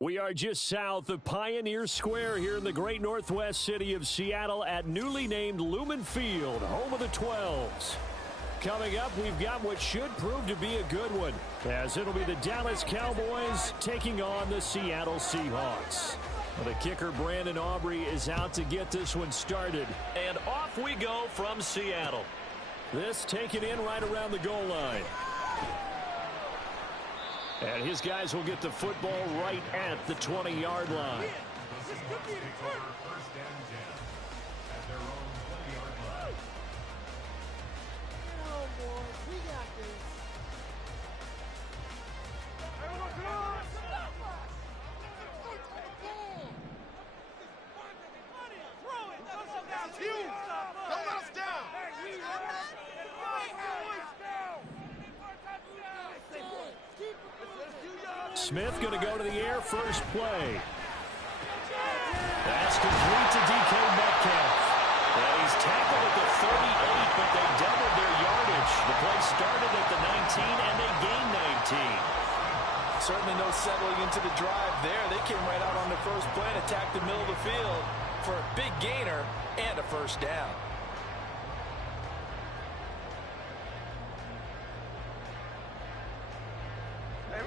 We are just south of Pioneer Square here in the great northwest city of Seattle at newly named Lumen Field, home of the 12s. Coming up, we've got what should prove to be a good one, as it'll be the Dallas Cowboys taking on the Seattle Seahawks. The kicker, Brandon Aubrey, is out to get this one started. And off we go from Seattle. This taken in right around the goal line. And his guys will get the football right at the 20-yard line. Smith going to go to the air, first play. That's complete to DK Metcalf. And he's tackled at the 38, but they doubled their yardage. The play started at the 19, and they gained 19. Certainly no settling into the drive there. They came right out on the first play and attacked the middle of the field for a big gainer and a first down.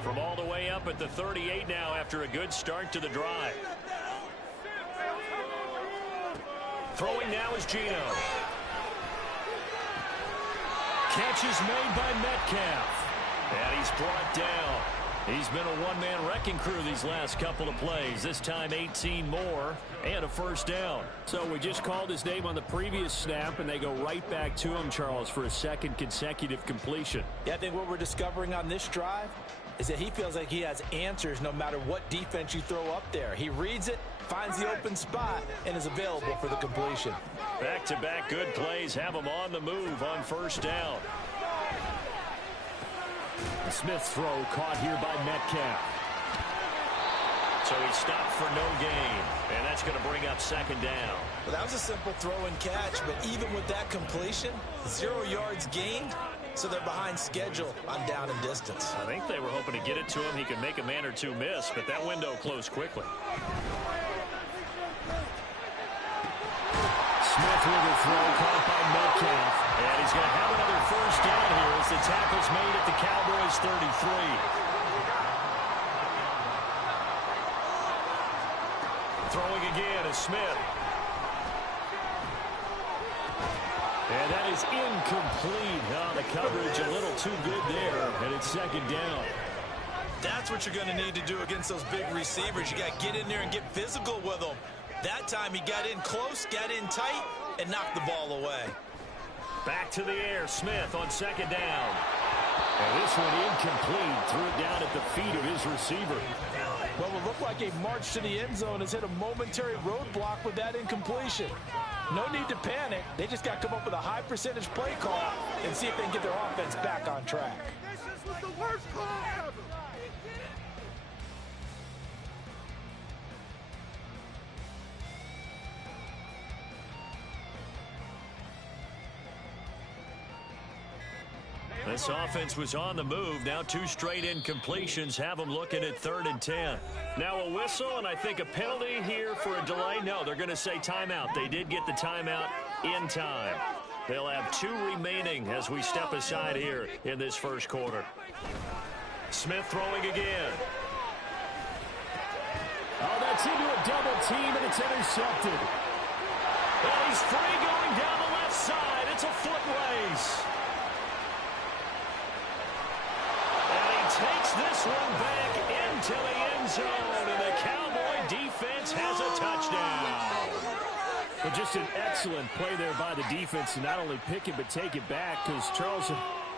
From all the way up at the 38 now after a good start to the drive. Throwing now is Gino. Catch is made by Metcalf. And he's brought down. He's been a one-man wrecking crew these last couple of plays. This time 18 more and a first down. So we just called his name on the previous snap, and they go right back to him, Charles, for a second consecutive completion. Yeah, I think what we're discovering on this drive is that he feels like he has answers no matter what defense you throw up there. He reads it, finds the open spot, and is available for the completion. Back-to-back good plays have him on the move on first down. The Smith throw caught here by Metcalf. So he stopped for no gain, and that's going to bring up second down. Well, that was a simple throw and catch, but even with that completion, 0 yards gained, so they're behind schedule on down and distance. I think they were hoping to get it to him. He could make a man or two miss, but that window closed quickly. Smith with a throw caught by Metcalf. And he's going to have another first down here as the tackle's made at the Cowboys' 33. Throwing again is Smith. And that is incomplete. Oh, the coverage a little too good there, and it's second down. That's what you're going to need to do against those big receivers. You got to get in there and get physical with them. That time he got in close, got in tight, and knocked the ball away. Back to the air, Smith on second down. And this one incomplete, threw it down at the feet of his receiver. Well, it looked like a march to the end zone has hit a momentary roadblock with that incompletion. No need to panic. They just got to come up with a high percentage play call and see if they can get their offense back on track. This was the worst call ever. This offense was on the move. Now 2 straight incompletions have them looking at 3rd and 10. Now a whistle and I think a penalty here for a delay. No, they're going to say timeout. They did get the timeout in time. They'll have 2 remaining as we step aside here in this first quarter. Smith throwing again. Oh, that's into a double team and it's intercepted. Well, he's free going down the left side. It's a foot race. Takes this one back into the end zone, and the Cowboy defense has a touchdown. Well, just an excellent play there by the defense to not only pick it but take it back, because Charles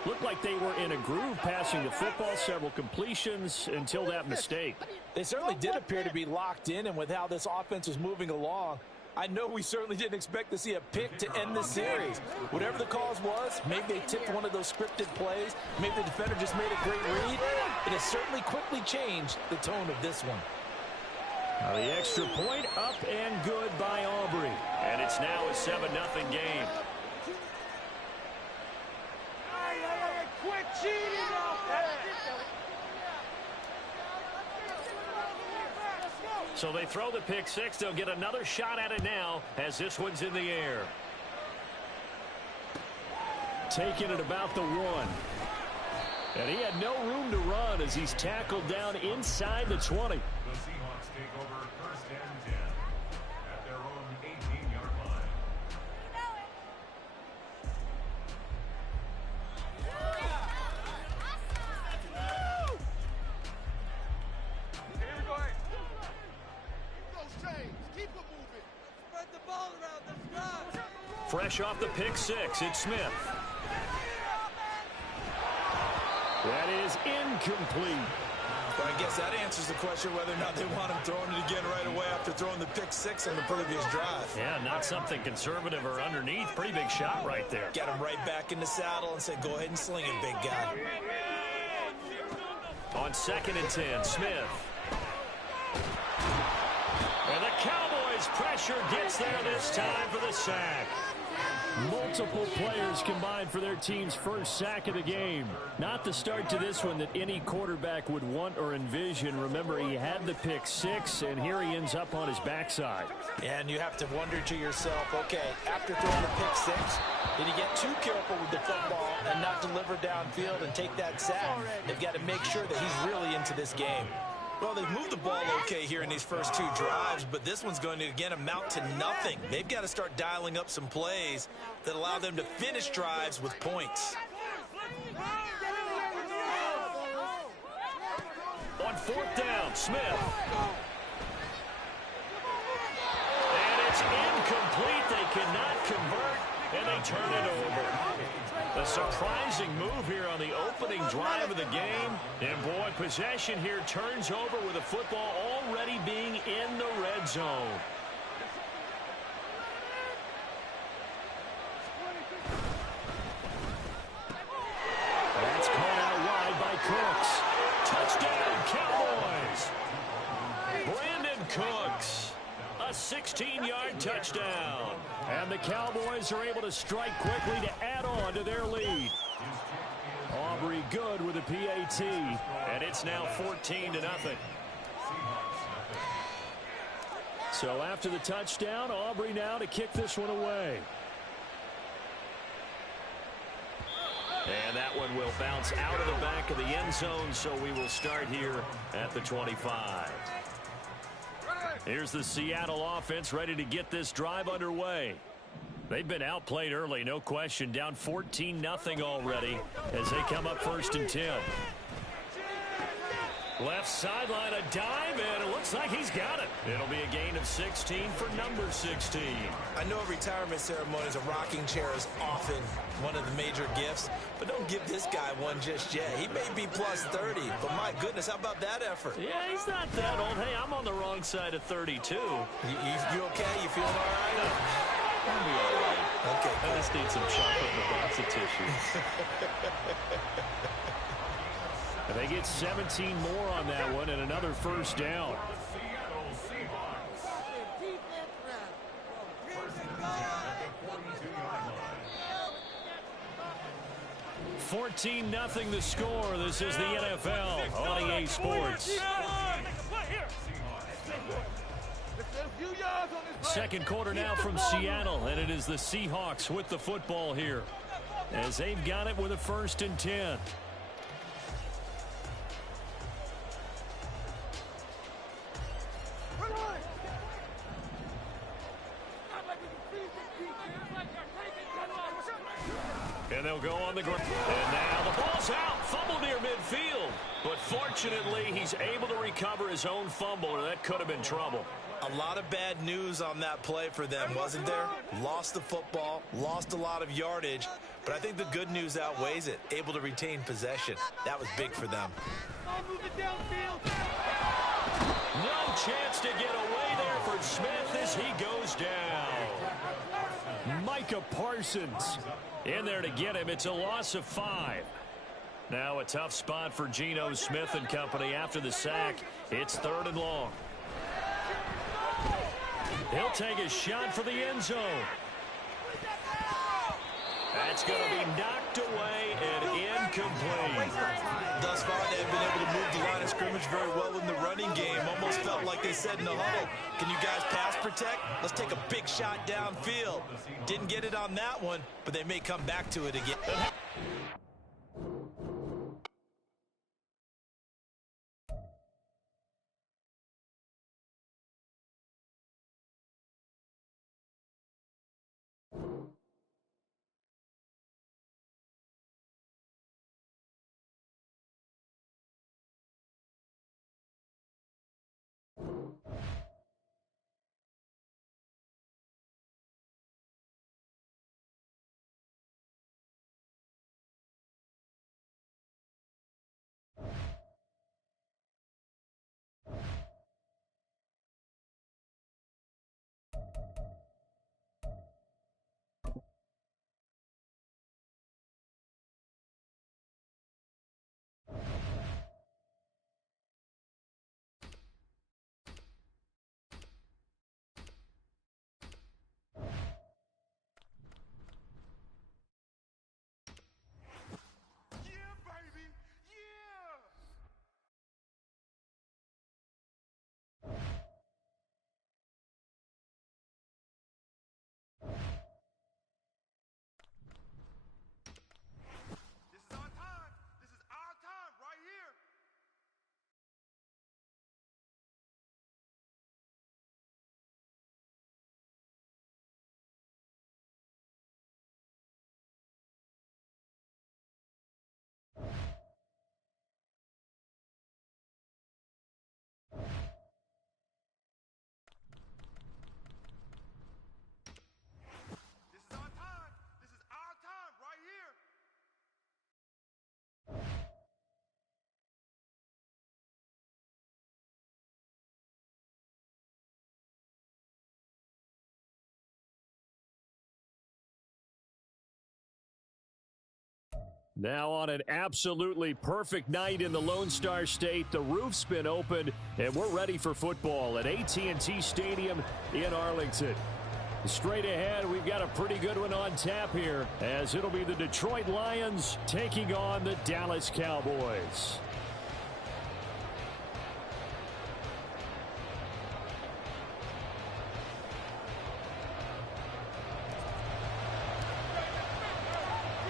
looked like they were in a groove passing the football, several completions until that mistake. They certainly did appear to be locked in, and with how this offense was moving along, I know we certainly didn't expect to see a pick to end this series. Whatever the cause was, maybe they tipped one of those scripted plays. Maybe the defender just made a great read. It has certainly quickly changed the tone of this one. The extra point up and good by Aubrey. And it's now a 7-0 game. Quit cheating out there. So they throw the pick six. They'll get another shot at it now as this one's in the air. Taking it about the 1. And he had no room to run as he's tackled down inside the 20. The Seahawks take over first and 10 at their own 18-yard line. Here we go. Those chains. Keep it moving. Spread the ball around. Let's go. Fresh off the pick six, it's Smith. That is incomplete. But I guess that answers the question whether or not they want him throwing it again right away after throwing the pick six on the previous drive. Yeah, not something conservative or underneath. Pretty big shot right there. Get him right back in the saddle and say, go ahead and sling it, big guy. On 2nd and 10, Smith. And the Cowboys' pressure gets there this time for the sack. Multiple players combined for their team's first sack of the game. Not the start to this one that any quarterback would want or envision. Remember, he had the pick six, and here he ends up on his backside. And you have to wonder to yourself, okay, after throwing the pick six, did he get too careful with the football and not deliver downfield and take that sack? They've got to make sure that he's really into this game. Well, they've moved the ball okay here in these first two drives, but this one's going to, again, amount to nothing. They've got to start dialing up some plays that allow them to finish drives with points. On 4th down, Smith. And it's incomplete. They cannot convert, and they turn it over. A surprising move here on the opening drive of the game. And, boy, possession here turns over with the football already being in the red zone. That's caught out wide by Cooks. Touchdown, Cowboys. Brandon Cooks. A 16-yard touchdown. And the Cowboys are able to strike quickly to add on to their lead. Aubrey good with a PAT. And it's now 14-0. So after the touchdown, Aubrey now to kick this one away. And that one will bounce out of the back of the end zone, so we will start here at the 25. Here's the Seattle offense ready to get this drive underway. They've been outplayed early, no question. Down 14-0 already as they come up 1st and 10. Left sideline, a dive, and it looks like he's got it. It'll be a gain of 16 for number 16. I know retirement ceremonies, a rocking chair is often one of the major gifts, but don't give this guy one just yet. He may be plus 30, but my goodness, how about that effort? Yeah, he's not that old. Hey, I'm on the wrong side of 32. You okay? You feeling all right? I'll be all right. Okay. I just need some chocolate in a box of tissue. And they get 17 more on that one and another first down. 14-0 the score. This is the NFL on EA Sports. Second quarter now from Seattle, and it is the Seahawks with the football here as they've got it with a 1st and 10. And they'll go on the ground. And now the ball's out. Fumble near midfield. But fortunately, he's able to recover his own fumble, or that could have been trouble. A lot of bad news on that play for them, wasn't there? Lost the football, lost a lot of yardage, but I think the good news outweighs it. Able to retain possession. That was big for them. No chance to get away there for Smith as he goes down. Micah Parsons in there to get him. It's a loss of 5. Now a tough spot for Geno Smith and company after the sack. It's 3rd and long. He'll take a shot for the end zone. That's going to be knocked away and incomplete. Thus far, they've been able to move the line of scrimmage very well in the running game. Almost felt like they said in the huddle, can you guys pass protect? Let's take a big shot downfield. Didn't get it on that one, but they may come back to it again. Now on an absolutely perfect night in the Lone Star State, the roof's been opened, and we're ready for football at AT&T Stadium in Arlington. Straight ahead, we've got a pretty good one on tap here, as it'll be the Detroit Lions taking on the Dallas Cowboys.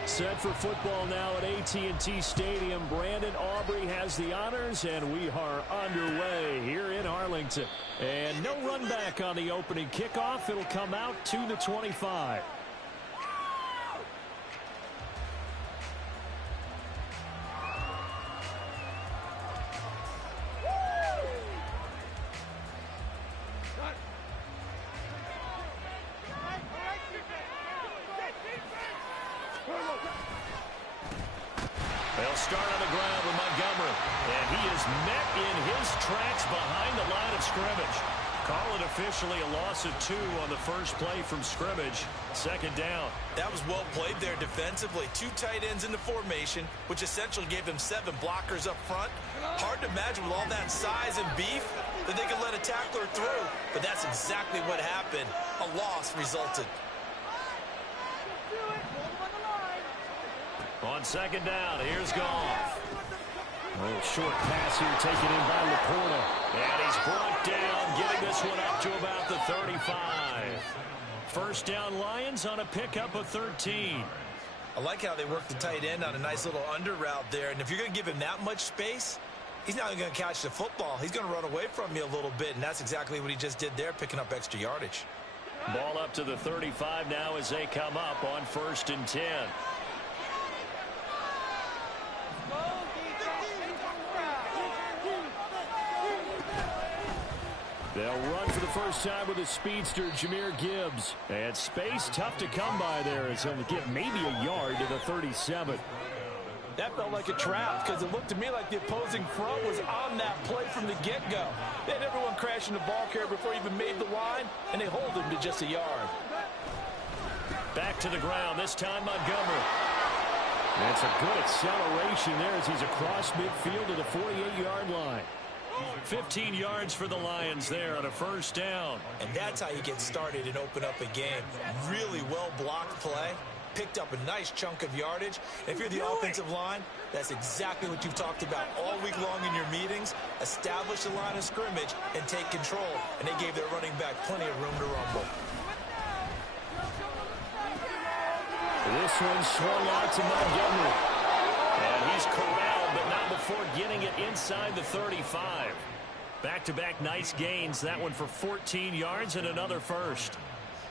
Set for football now at AT&T Stadium. Brandon Aubrey has the honors, and we are underway here in Arlington. And no run back on the opening kickoff. It'll come out to the 25. They'll start on the ground with Montgomery, and he is met in his tracks behind the line of scrimmage. Call it officially a loss of 2 on the first play from scrimmage. Second down. That was well played there defensively. 2 tight ends in the formation, which essentially gave them 7 blockers up front. Hard to imagine with all that size and beef that they could let a tackler through, but that's exactly what happened. A loss resulted. On second down, here's Goff. A short pass here taken in by Laporta. And he's brought down, getting this one up to about the 35. First down Lions on a pickup of 13. I like how they work the tight end on a nice little under route there. And if you're going to give him that much space, he's not going to catch the football. He's going to run away from you a little bit, and that's exactly what he just did there, picking up extra yardage. Ball up to the 35 now as they come up on 1st and 10. They'll run for the first time with a speedster, Jahmyr Gibbs. And space tough to come by there as he'll get maybe a yard to the 37. That felt like a trap because it looked to me like the opposing front was on that play from the get-go. They had everyone crashing the ball carrier before he even made the line, and they hold him to just a yard. Back to the ground, this time Montgomery. That's a good acceleration there as he's across midfield to the 48-yard line. 15 yards for the Lions there on a first down. And that's how you get started and open up a game. Really well-blocked play. picked up a nice chunk of yardage. If you're the offensive line, that's exactly what you've talked about all week long in your meetings. Establish the line of scrimmage and take control. And they gave their running back plenty of room to rumble. This one swung out to Montgomery. And he's corralled, but not before getting it inside the 35. Back-to-back nice gains. That one for 14 yards and another first.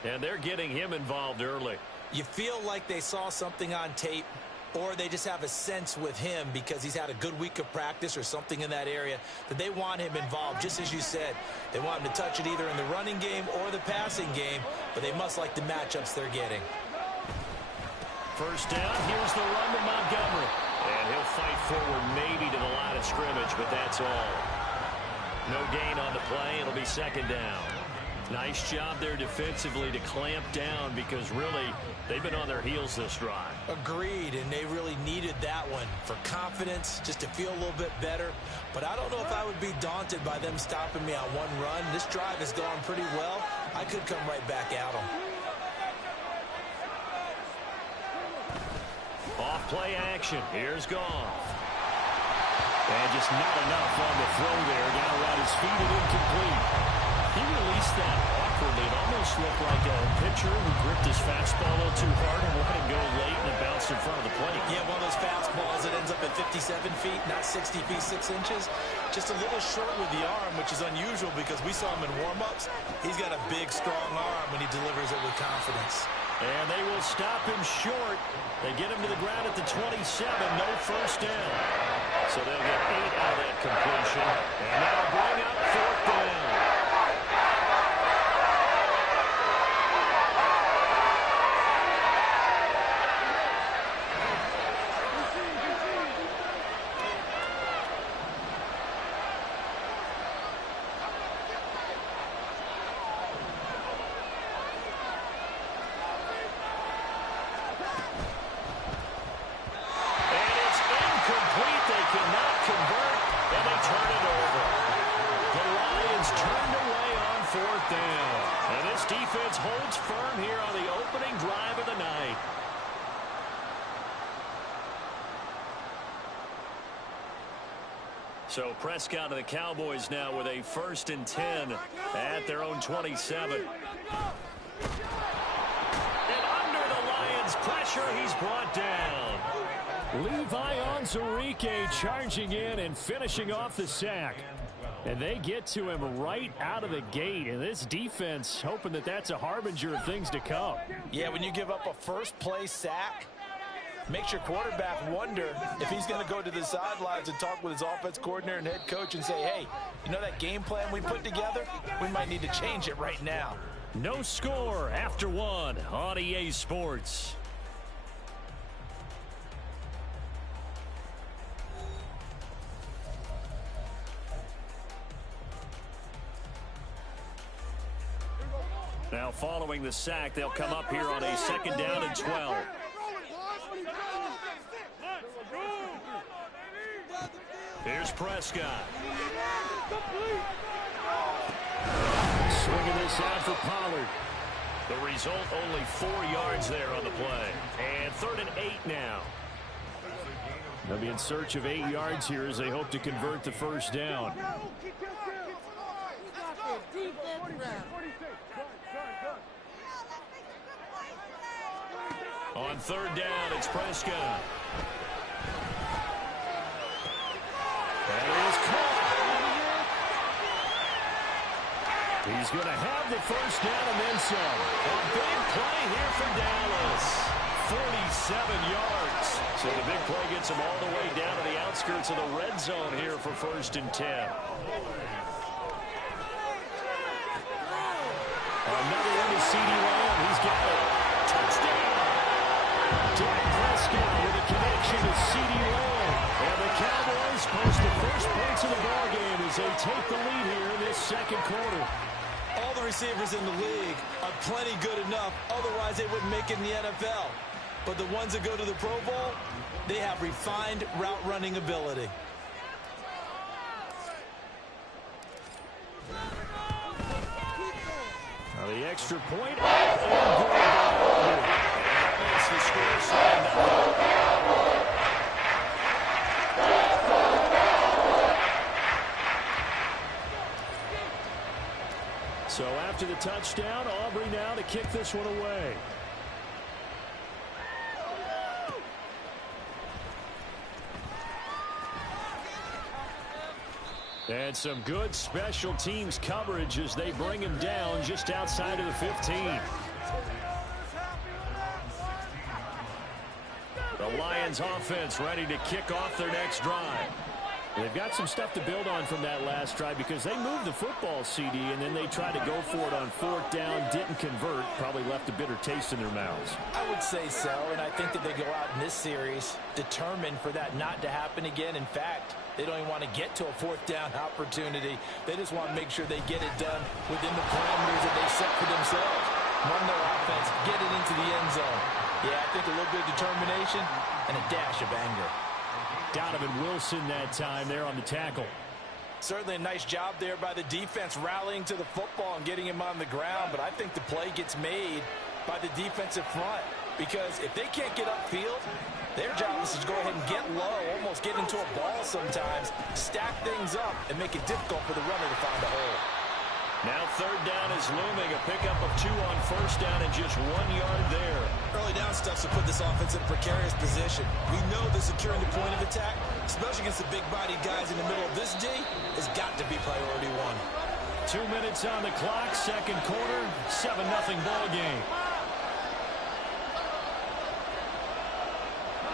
And they're getting him involved early. You feel like they saw something on tape, or they just have a sense with him because he's had a good week of practice or something in that area that they want him involved, just as you said. They want him to touch it either in the running game or the passing game, but they must like the matchups they're getting. First down, here's the run to Montgomery. And he'll fight forward maybe to the line of scrimmage, but that's all. No gain on the play. It'll be second down. Nice job there defensively to clamp down because really they've been on their heels this drive. Agreed, and they really needed that one for confidence, just to feel a little bit better. But I don't know if I would be daunted by them stopping me on one run. This drive has gone pretty well. I could come right back at them. Off play action. Here's Goff. And just not enough on the throw there. Got around his feet and incomplete. He released that awkwardly. It almost looked like a pitcher who gripped his fastball a little too hard and let it go late and it bounced in front of the plate. Yeah, one of those fastballs that ends up at 57 feet, not 60 feet, 6 inches. Just a little short with the arm, which is unusual because we saw him in warm-ups. He's got a big, strong arm when he delivers it with confidence. And they will stop him short. They get him to the ground at the 27. No first down. So they'll get 8 out of that completion. And that'll bring up fourth down. Defense holds firm here on the opening drive of the night. So Prescott and the Cowboys now with a 1st and 10 at their own 27. And under the Lions' pressure, he's brought down. Levi Onwuzurike charging in and finishing off the sack. And they get to him right out of the gate. And this defense hoping that that's a harbinger of things to come. Yeah, when you give up a first-play sack, makes your quarterback wonder if he's going to go to the sidelines and talk with his offense coordinator and head coach and say, hey, you know that game plan we put together? We might need to change it right now. No score after one on EA Sports. Now following the sack, they'll come up here on a 2nd down and 12. Here's Prescott. Swinging this out for Pollard. The result, only 4 yards there on the play. And 3rd and 8 now. They'll be in search of 8 yards here as they hope to convert the first down. On 3rd down, it's Prescott. And it is caught. He's going to have the first down and then some. A big play here for Dallas. 47 yards. So the big play gets him all the way down to the outskirts of the red zone here for 1st and 10. Another one to C.D. Lamb. He's got it. Touchdown. Dak Prescott with a connection to C.D. Lamb. And the Cowboys post the first points of the ballgame as they take the lead here in this 2nd quarter. All the receivers in the league are plenty good enough. Otherwise, they wouldn't make it in the NFL. But the ones that go to the Pro Bowl, they have refined route running ability. Now the extra point. the score 7-0. So after the touchdown, Aubrey now to kick this one away. And some good special teams coverage as they bring him down just outside of the 15. The Lions offense ready to kick off their next drive. They've got some stuff to build on from that last drive because they moved the football, CD, and then they tried to go for it on 4th down, didn't convert, probably left a bitter taste in their mouths. I would say so, and I think that they go out in this series determined for that not to happen again. In fact, they don't even want to get to a 4th down opportunity. They just want to make sure they get it done within the parameters that they set for themselves. Run their offense, get it into the end zone. Yeah, I think a little bit of determination and a dash of anger. Donovan Wilson that time there on the tackle. Certainly a nice job there by the defense rallying to the football and getting him on the ground, but I think the play gets made by the defensive front because if they can't get upfield, their job is to go ahead and get low, almost get into a ball sometimes, stack things up, and make it difficult for the runner to find a hole. Now 3rd down is looming, a pickup of 2 on 1st down and just 1 yard there. Early down stuff to put this offense in a precarious position. We know that securing the point of attack, especially against the big-bodied guys in the middle of this D, has got to be priority 1. 2 minutes on the clock, 2nd quarter, 7-0 ball game.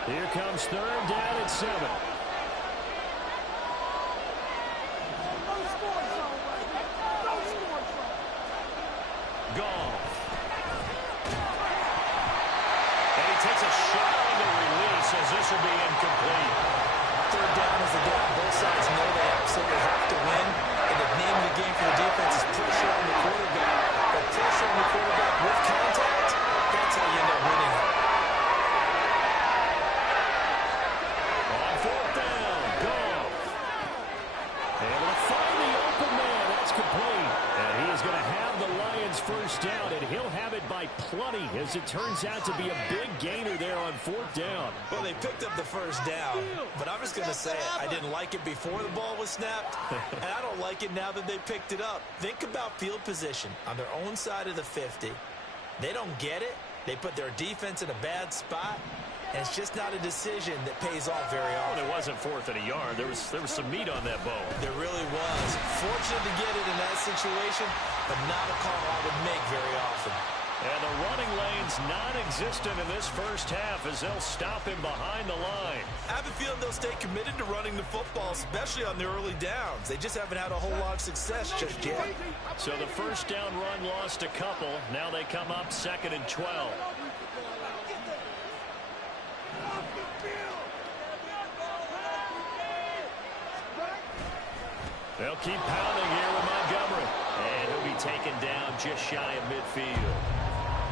Here comes 3rd down at 7. Goff. And he takes a shot on the release as this will be incomplete. 3rd down is the down. Both sides know they absolutely have to win. And the name of the game for the defense is pressure on the quarterback. But pressure on the quarterback with contact, that's how you end up winning. On 4th down, Goff. Able to find the open man. That's complete. And he is going to have the Lions 1st down, and he'll have it by plenty as it turns out to be a big gainer there on 4th down. Well, they picked up the 1st down, but I'm just going to say it. I didn't like it before the ball was snapped, and I don't like it now that they picked it up. Think about field position on their own side of the 50. They don't get it. They put their defense in a bad spot. And it's just not a decision that pays off very often. Well, it wasn't 4th and a yard. There was some meat on that bone. There really was. Fortunate to get it in that situation, but not a call I would make very often. And the running lane's non-existent in this 1st half as they'll stop him behind the line. I have a feeling they'll stay committed to running the football, especially on the early downs. They just haven't had a whole lot of success just yet. So the 1st down run lost a couple. Now they come up 2nd and 12. They'll keep pounding here with Montgomery. And he'll be taken down just shy of midfield.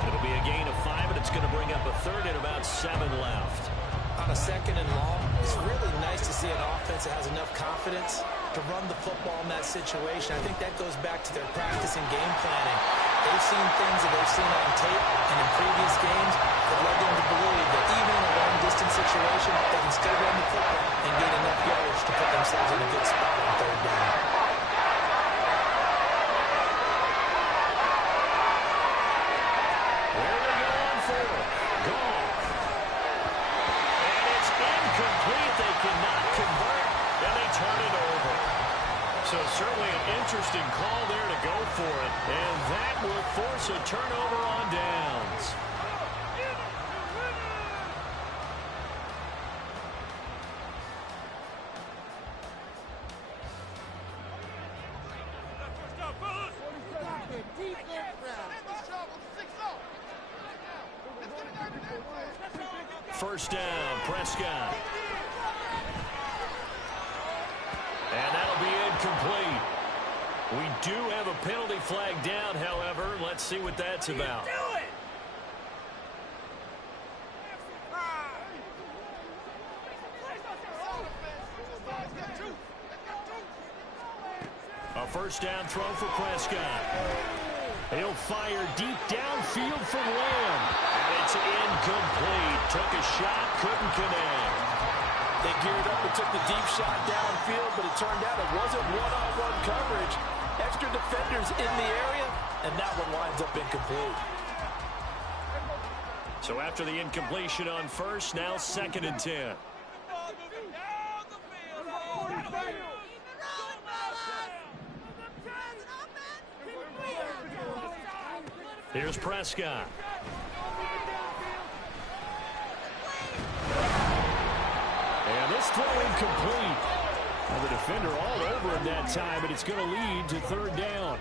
It'll be a gain of 5, and it's going to bring up a 3rd and about 7 left. On a 2nd and long, it's really nice to see an offense that has enough confidence to run the football in that situation. I think that goes back to their practice and game planning. They've seen things that they've seen on tape and in previous games that led them to believe that even in a long-distance situation, they can still run the football and get enough yards to put themselves in a good spot on 3rd down. Where are they going for it? Goff. And it's incomplete. They cannot convert, and they turn it over. So certainly an interesting call there to go for it, and that will force a turnover on downs. First down, Prescott. And that'll be incomplete. We do have a penalty flag down, however. Let's see what that's about. A first down throw for Prescott. He'll fire deep downfield for Lamb. And it's incomplete. Took a shot, couldn't connect. They geared up and took the deep shot downfield, but it turned out it wasn't one-on-one coverage. Extra defenders in the area, and that one winds up incomplete. So after the incompletion on first, now 2nd and 10. Here's Prescott. And this throw incomplete. Well, the defender all over him that time, but it's going to lead to 3rd down.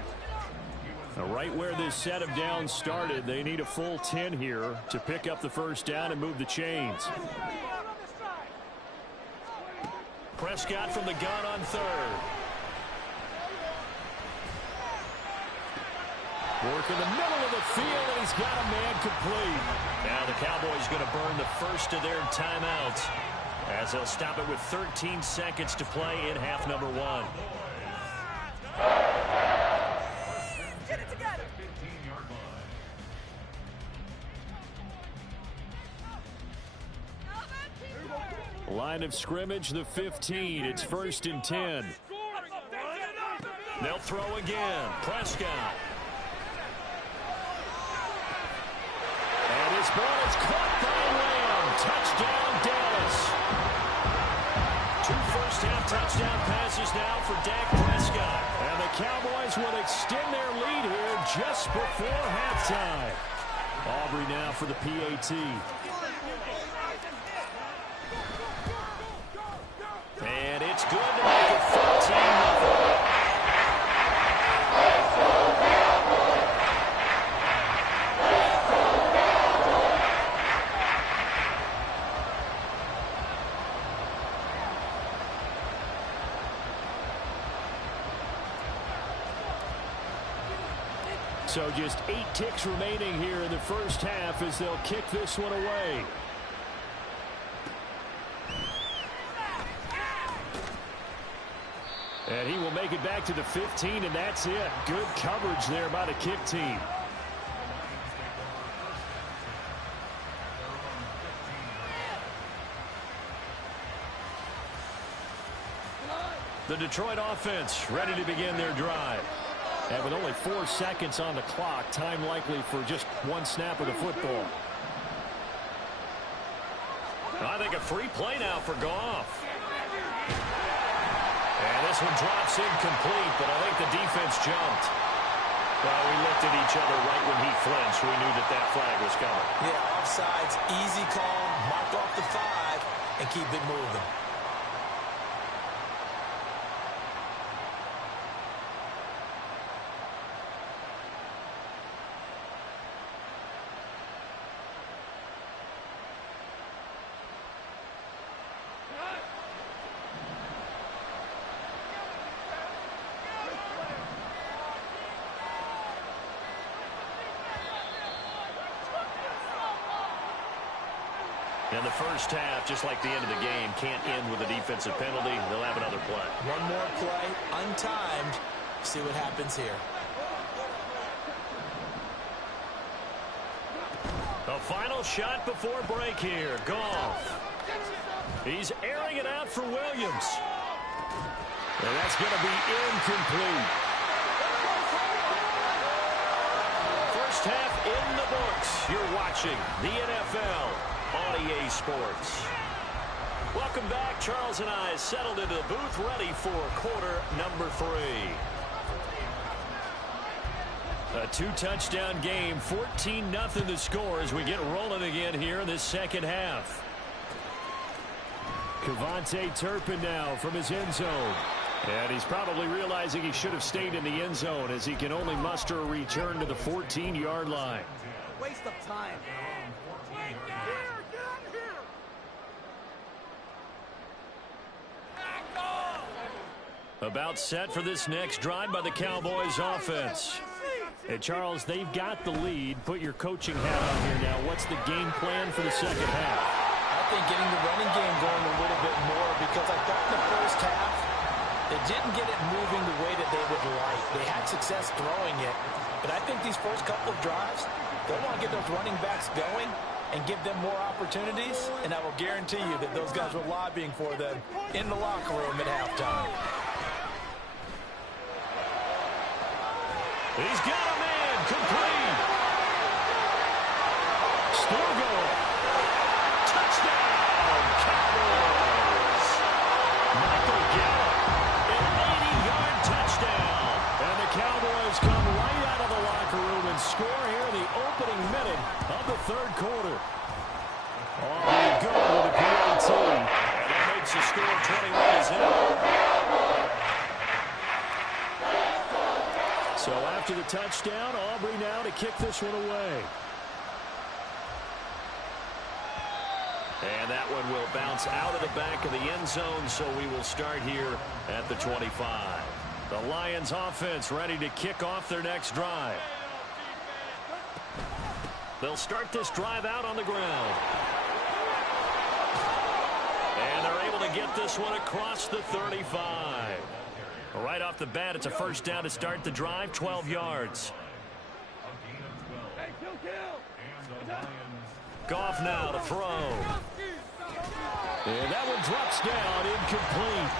Now, right where this set of downs started, they need a full 10 here to pick up the 1st down and move the chains. Prescott from the gun on 3rd. Work in the middle of the field, and he's got a man complete. Now the Cowboys going to burn the first of their timeouts as they'll stop it with 13 seconds to play in half number 1. Get it together. Line of scrimmage, the 15. It's 1st and 10. They'll throw again. Prescott. And his ball is caught by Lamb. Touchdown, Dallas. 2 first-half touchdown passes now for Dak Prescott. And the Cowboys will extend their lead here just before halftime. Aubrey now for the PAT. And it's good to make it 14-0. So just 8 ticks remaining here in the first half as they'll kick this one away. And he will make it back to the 15, and that's it. Good coverage there by the kick team. The Detroit offense ready to begin their drive. And with only 4 seconds on the clock, time likely for just 1 snap of the football. I think a free play now for Goff. And this one drops incomplete, but I think the defense jumped. Well, we looked at each other right when he flinched. We knew that that flag was coming. Yeah, offsides, easy call, mark off the 5, and keep it moving. In the first half, just like the end of the game, can't end with a defensive penalty. They'll have another play. One more play, untimed. See what happens here. A final shot before break here. Goff. He's airing it out for Williams. And that's going to be incomplete. First half in the books. You're watching the NFL on EA Sports. Welcome back. Charles and I settled into the booth, ready for quarter number 3. A 2-touchdown game, 14-0 the score as we get rolling again here in this second half. Kevontae Turpin now from his end zone. And he's probably realizing he should have stayed in the end zone as he can only muster a return to the 14-yard line. Waste of time. About set for this next drive by the Cowboys offense. Hey, Charles, they've got the lead. Put your coaching hat on here now. What's the game plan for the second half? I think getting the running game going a little bit more, because I thought in the first half they didn't get it moving the way that they would like. They had success throwing it, But I think these first couple of drives, they'll want to get those running backs going and give them more opportunities, and I will guarantee you that those guys were lobbying for them in the locker room at halftime. He's got a man complete. Still going. Touchdown, Cowboys. Michael Gallup, an 80-yard touchdown. And the Cowboys come right out of the locker room and score here in the opening minute of the third quarter. On we go with the PAT. And that makes the score 21-0. So after the touchdown, Aubrey now to kick this one away. And that one will bounce out of the back of the end zone, so we will start here at the 25. The Lions offense ready to kick off their next drive. They'll start this drive out on the ground. And they're able to get this one across the 35. Right off the bat, it's a first down to start the drive, 12 yards. Goff now to throw. And that one drops down, incomplete.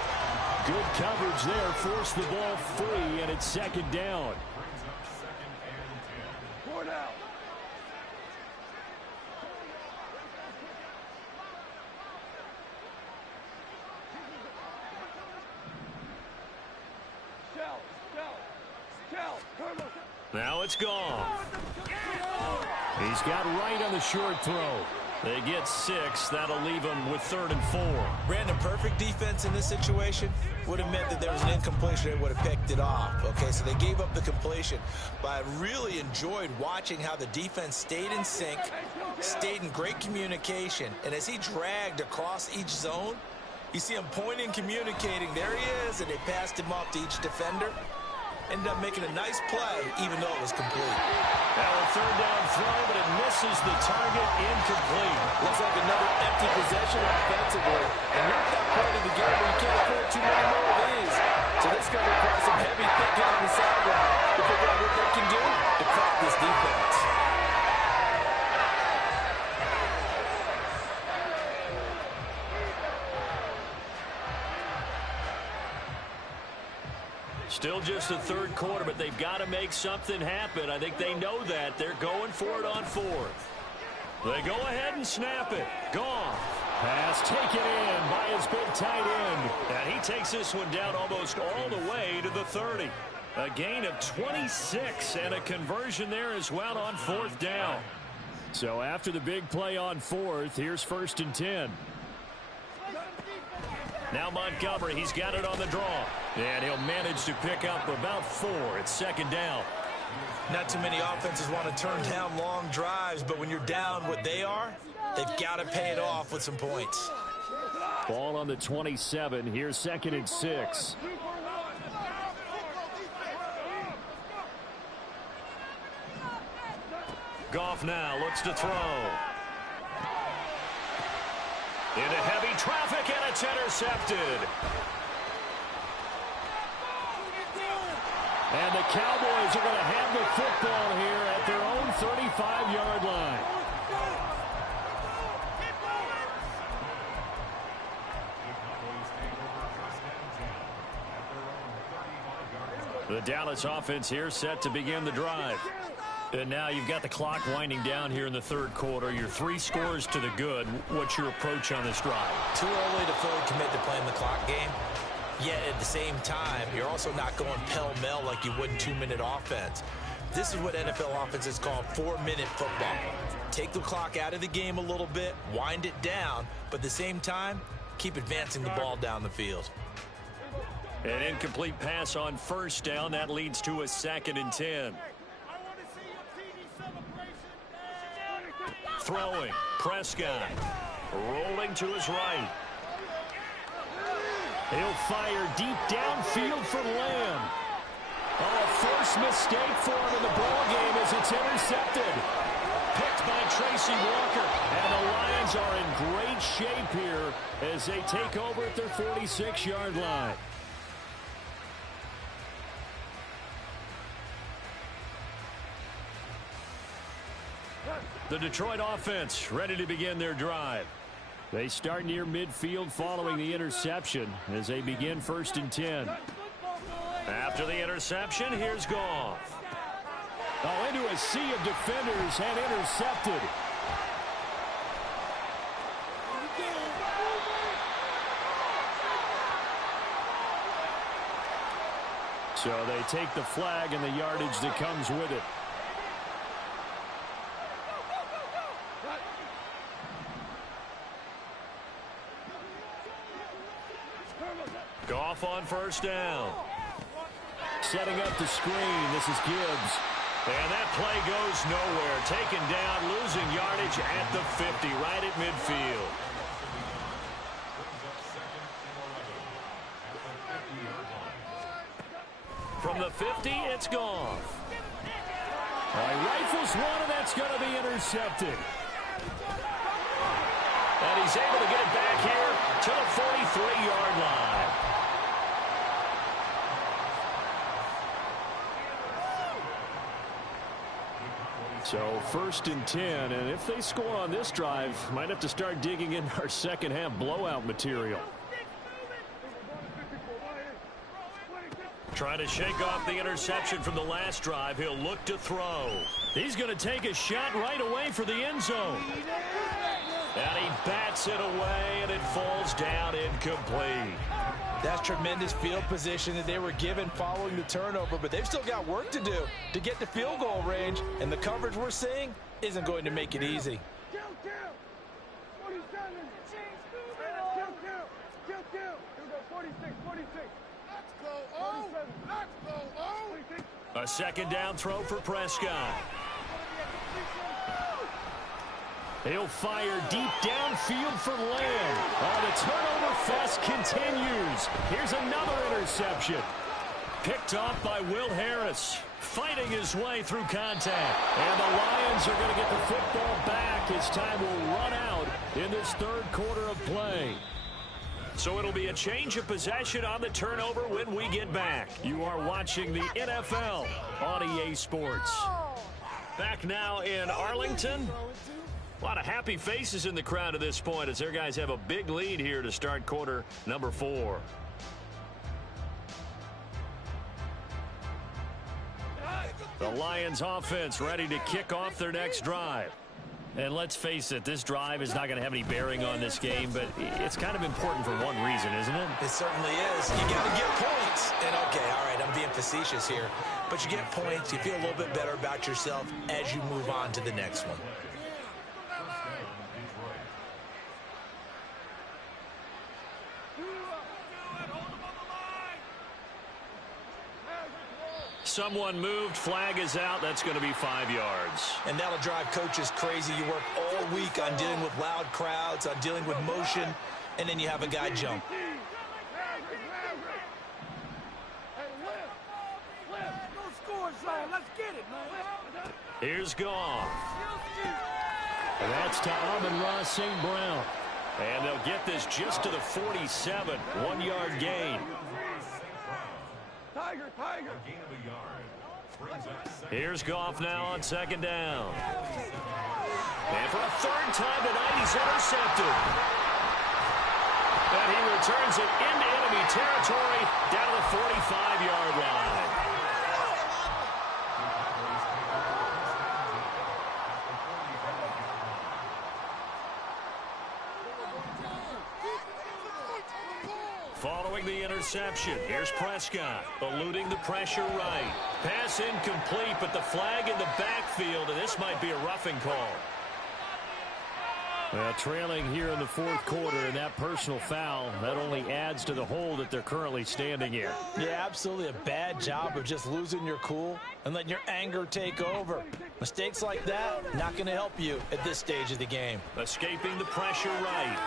Good coverage there, forced the ball free, and it's second down. Now it's gone. He's got right on the short throw. They get 6. That'll leave them with 3rd and 4. Brandon, perfect defense in this situation would have meant that there was an incompletion. They would have picked it off. Okay, so they gave up the completion. But I really enjoyed watching how the defense stayed in sync, stayed in great communication. And as he dragged across each zone, you see him pointing, communicating. There he is, and they passed him off to each defender. Ended up making a nice play, even though it was complete. Now a third down throw, but it misses the target, incomplete. Looks like another empty possession offensively. And you're at that point of the game where you can't afford too many more of these. So this is going to require some heavy thinking on the sideline to figure out what they can do to crack this defense. Still just the third quarter, but they've got to make something happen. I think they know that. They're going for it on 4th. They go ahead and snap it. Gone. Pass taken in by his big tight end. And he takes this one down almost all the way to the 30. A gain of 26 and a conversion there as well on 4th down. So after the big play on 4th, here's 1st and 10. Now Montgomery, he's got it on the draw. And he'll manage to pick up about 4. It's second down. Not too many offenses want to turn down long drives, but when you're down what they are, they've got to pay it off with some points. Ball on the 27. Here's 2nd and 6. Goff now looks to throw. Into heavy traffic, and it's intercepted. And the Cowboys are going to have the football here at their own 35-yard line. The Dallas offense here set to begin the drive. And now you've got the clock winding down here in the third quarter. You're 3 scores to the good. What's your approach on this drive? Too early to fully commit to playing the clock game. Yet at the same time, you're also not going pell-mell like you would in 2-minute offense. This is what NFL offenses call 4-minute football. Take the clock out of the game a little bit, wind it down, but at the same time, keep advancing the ball down the field. An incomplete pass on first down. That leads to a 2nd and 10. Throwing, Prescott, rolling to his right. He'll fire deep downfield for Lamb. Oh, a forced mistake for him in the ball game as it's intercepted. Picked by Tracy Walker. And the Lions are in great shape here as they take over at their 46-yard line. The Detroit offense ready to begin their drive. They start near midfield following the interception as they begin 1st and 10. After the interception, here's Goff. Oh, into a sea of defenders and intercepted. So they take the flag and the yardage that comes with it. Goff on 1st down. Setting up the screen. This is Gibbs. And that play goes nowhere. Taken down, losing yardage at the 50, right at midfield. From the 50, it's Goff. He rifles one, and that's going to be intercepted. And he's able to get it back here to the 43-yard line. So 1st and 10, and if they score on this drive, might have to start digging in our second half blowout material. Trying to shake off the interception from the last drive. He'll look to throw. He's going to take a shot right away for the end zone. And he bats it away, and it falls down incomplete. That's tremendous field position that they were given following the turnover, but they've still got work to do to get to field goal range, and the coverage we're seeing isn't going to make it easy. A 2nd down throw for Prescott. He'll fire deep downfield for Lamb. Oh, the turnover fest continues. Here's another interception. Picked off by Will Harris. Fighting his way through contact. And the Lions are going to get the football back as time will run out in this 3rd quarter of play. So it'll be a change of possession on the turnover when we get back. You are watching the NFL on EA Sports. Back now in Arlington. A lot of happy faces in the crowd at this point as their guys have a big lead here to start quarter number 4. The Lions offense ready to kick off their next drive. And let's face it, this drive is not going to have any bearing on this game, but it's kind of important for one reason, isn't it? It certainly is. You got to get points. And, okay, all right, I'm being facetious here. But you get points, you feel a little bit better about yourself as you move on to the next one. Someone moved. Flag is out. That's going to be 5 yards. And that'll drive coaches crazy. You work all week on dealing with loud crowds, on dealing with motion, and then you have a guy jump. Here's Goff. And that's to Amon-Ra St. Brown. And they'll get this just to the 47. 1-yard gain. Tiger. Here's Goff now on 2nd down. And for a 3rd time tonight, he's intercepted. And he returns it into enemy territory down to the 45-yard line. Following the interception, here's Prescott, eluding the pressure right. Pass incomplete, but the flag in the backfield, and this might be a roughing call. Well, trailing here in the 4th quarter, and that personal foul, that only adds to the hole that they're currently standing in. Yeah, absolutely a bad job of just losing your cool and letting your anger take over. Mistakes like that, not going to help you at this stage of the game. Escaping the pressure right.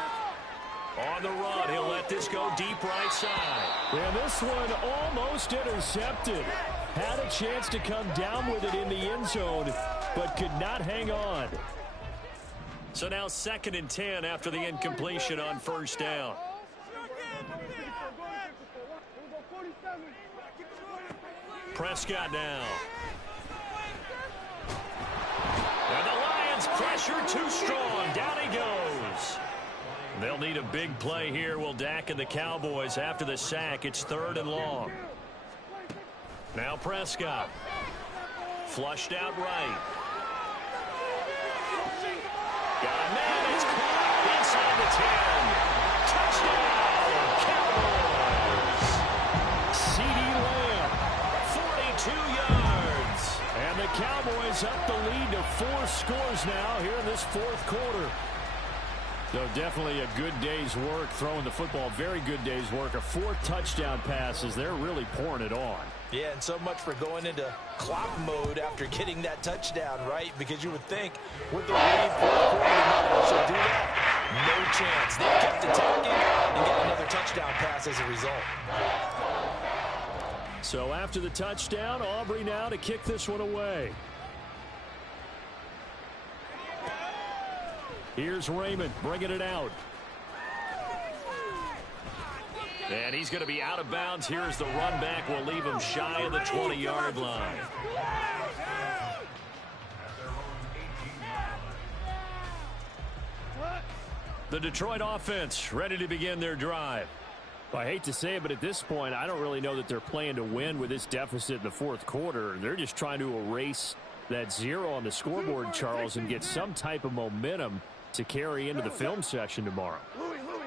On the run, he'll let this go deep right side. And this one almost intercepted. Had a chance to come down with it in the end zone, but could not hang on. So now 2nd and 10 after the incompletion on 1st down. Prescott now. And the Lions Pressure too strong. Down he goes. They'll need a big play here, will Dak and the Cowboys. After the sack, it's 3rd and long. Now Prescott. Flushed out right. Got a man. It's caught inside the 10. Touchdown, Cowboys. CeeDee Lamb, 42 yards. And the Cowboys up the lead to 4 scores now here in this 4th quarter. So definitely a good day's work throwing the football. Very good day's work. A 4 touchdown passes. They're really pouring it on. Yeah, and so much for going into clock mode after getting that touchdown, right? Because you would think with the lead for the quarter, they might also do that. No chance. They kept attacking and got another touchdown pass as a result. So after the touchdown, Aubrey now to kick this one away. Here's Raymond bringing it out. And he's going to be out of bounds. Here's the run back. We'll leave him shy of the 20-yard line. The Detroit offense ready to begin their drive. I hate to say it, but at this point, I don't really know that they're playing to win with this deficit in the 4th quarter. They're just trying to erase that 0 on the scoreboard, Charles, and get some type of momentum to carry into the film session tomorrow.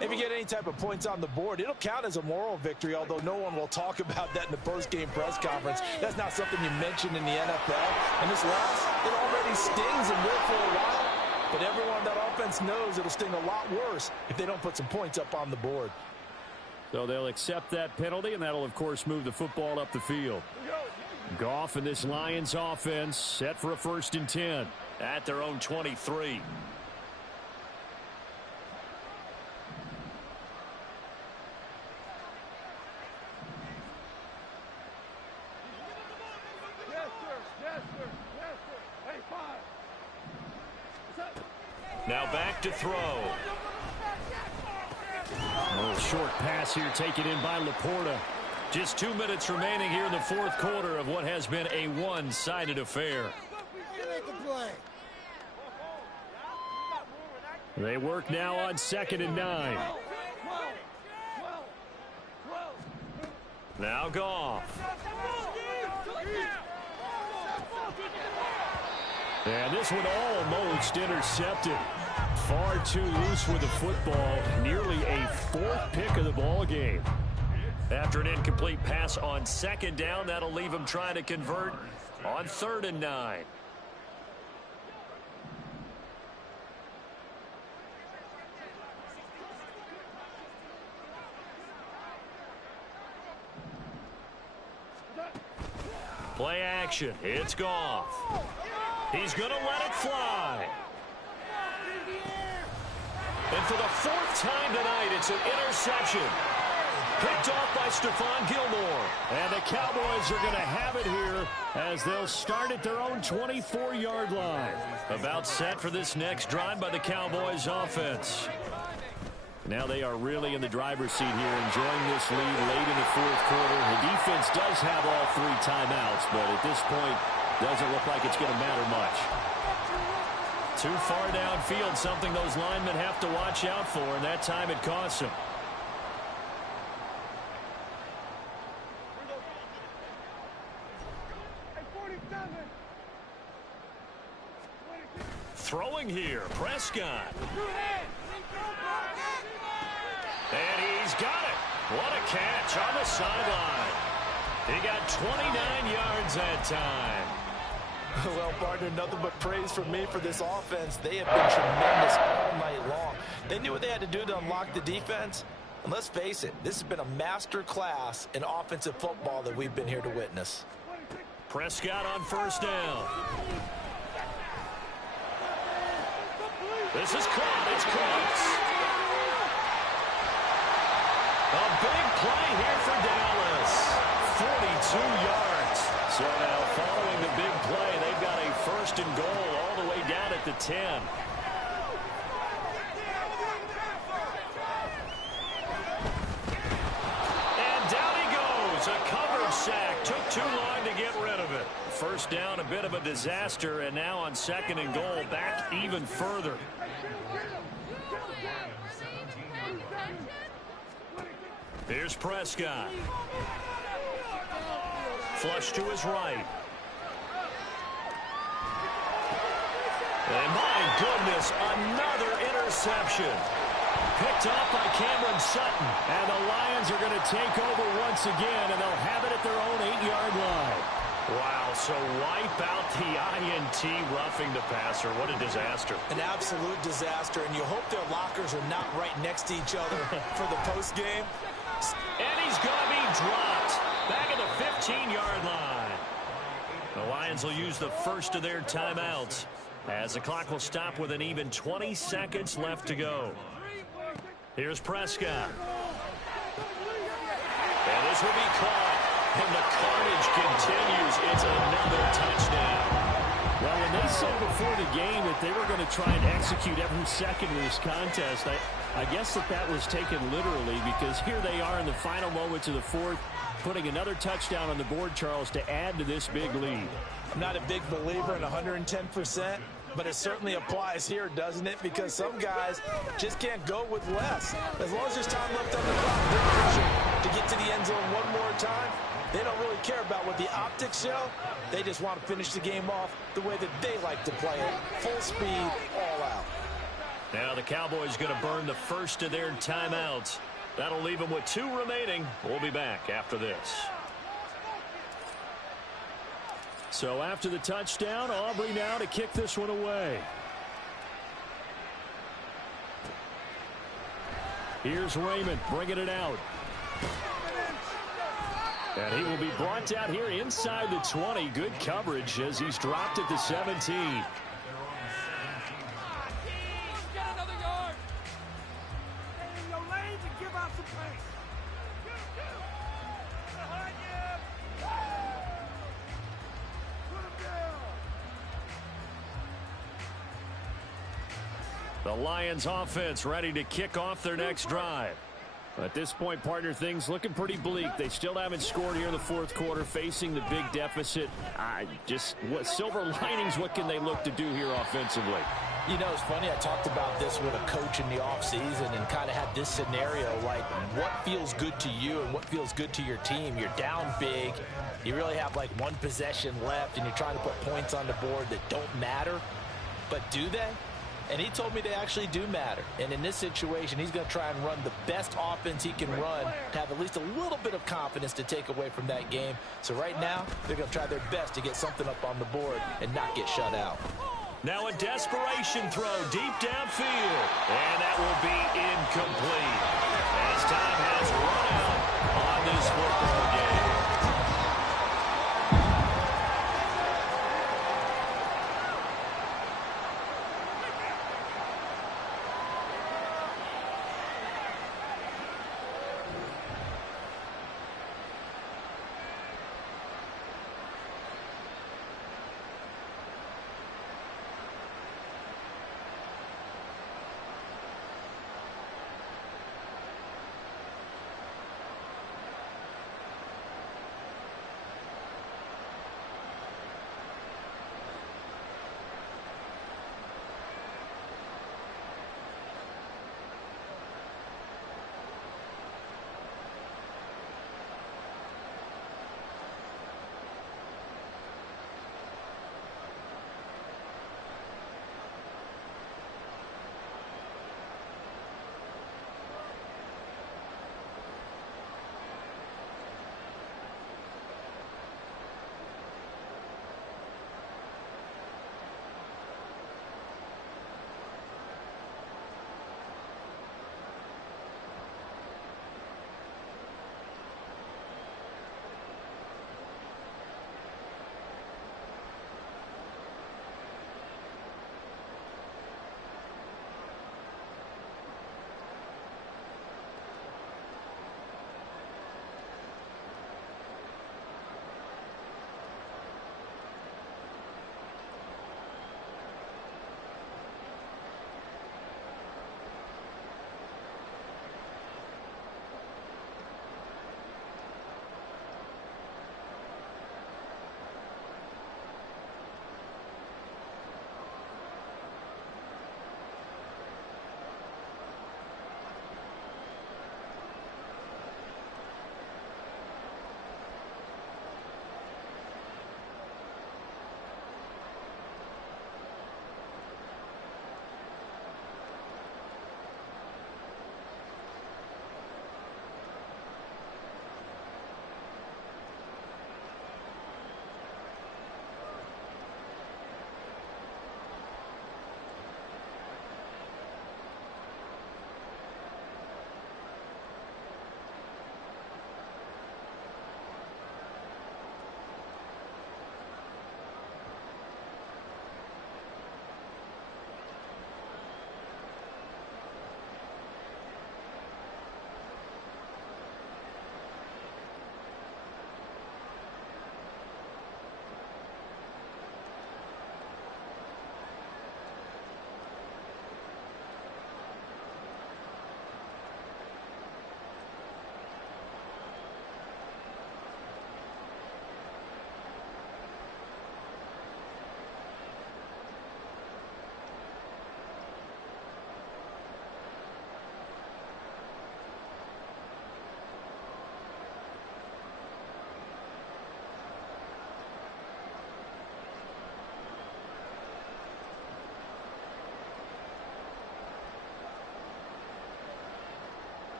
If you get any type of points on the board, it'll count as a moral victory, although no one will talk about that in the post-game press conference. That's not something you mention in the NFL. And this loss, it already stings and will for a while. But everyone on that offense knows it'll sting a lot worse if they don't put some points up on the board. So they'll accept that penalty, and that'll, of course, move the football up the field. Goff and this Lions offense set for a 1st and 10 at their own 23. Now back to throw. A little short pass here taken in by Laporta. Just 2 minutes remaining here in the 4th quarter of what has been a one-sided affair. They work now on 2nd and 9. Now Goff. And this one almost intercepted. Far too loose with the football. Nearly a 4th pick of the ball game. After an incomplete pass on 2nd down, that'll leave him trying to convert on 3rd and 9. Play action. It's Goff. He's going to let it fly. And for the 4th time tonight, it's an interception. Picked off by Stephon Gilmore. And the Cowboys are going to have it here as they'll start at their own 24-yard line. About set for this next drive by the Cowboys offense. Now they are really in the driver's seat here, enjoying this lead late in the 4th quarter. The defense does have all 3 timeouts, but at this point, doesn't look like it's going to matter much. Too far downfield, something those linemen have to watch out for, and that time it costs them. Throwing here, Prescott. And he's got it. What a catch on the sideline. He got 29 yards that time. Well, partner, nothing but praise from me for this offense. They have been tremendous all night long. They knew what they had to do to unlock the defense. And let's face it, this has been a master class in offensive football that we've been here to witness. Prescott on 1st down. This is caught. It's close. A big play here for Dallas. 42 yards. So now following the big play, they've got a 1st and goal all the way down at the 10. And down he goes. A covered sack. Took too long to get rid of it. first down, a bit of a disaster, and now on 2nd and goal, back even further. Here's Prescott. Flush to his right. And my goodness, another interception. Picked off by Cameron Sutton. And the Lions are going to take over once again, and they'll have it at their own 8-yard line. Wow, so wipe out the INT roughing the passer. What a disaster. An absolute disaster, and you hope their lockers are not right next to each other for the postgame. And he's going to be dropped back at the 15-yard line. The Lions will use the first of their timeouts as the clock will stop with an even 20 seconds left to go. Here's Prescott. And this will be caught. And the carnage continues. It's another touchdown. Well, when they said before the game that they were going to try and execute every second of this contest, I guess that was taken literally, because here they are in the final moments of the fourth, putting another touchdown on the board, Charles, to add to this big lead. I'm not a big believer in 110%, but it certainly applies here, doesn't it? Because some guys just can't go with less. As long as there's time left on the clock, they're pushing to get to the end zone one more time. They don't really care about what the optics show. They just want to finish the game off the way that they like to play it. Full speed, all out. Now the Cowboys going to burn the first of their timeouts. That'll leave them with 2 remaining. We'll be back after this. So after the touchdown, Aubrey now to kick this one away. Here's Raymond bringing it out. And he will be brought down here inside the 20. Good coverage as he's dropped at the 17. The Lions offense ready to kick off their next drive. At this point, partner, things looking pretty bleak. They still haven't scored here in the fourth quarter, facing the big deficit. What silver linings, what can they look to do here offensively? You know, it's funny, I talked about this with a coach in the offseason and kind of had this scenario, like what feels good to you and what feels good to your team. You're down big. You really have like one possession left, and you're trying to put points on the board that don't matter. But do they? And he told me they actually do matter. And in this situation, he's going to try and run the best offense he can run to have at least a little bit of confidence to take away from that game. So right now, they're going to try their best to get something up on the board and not get shut out. Now a desperation throw deep downfield. And that will be incomplete as time has run out on this football.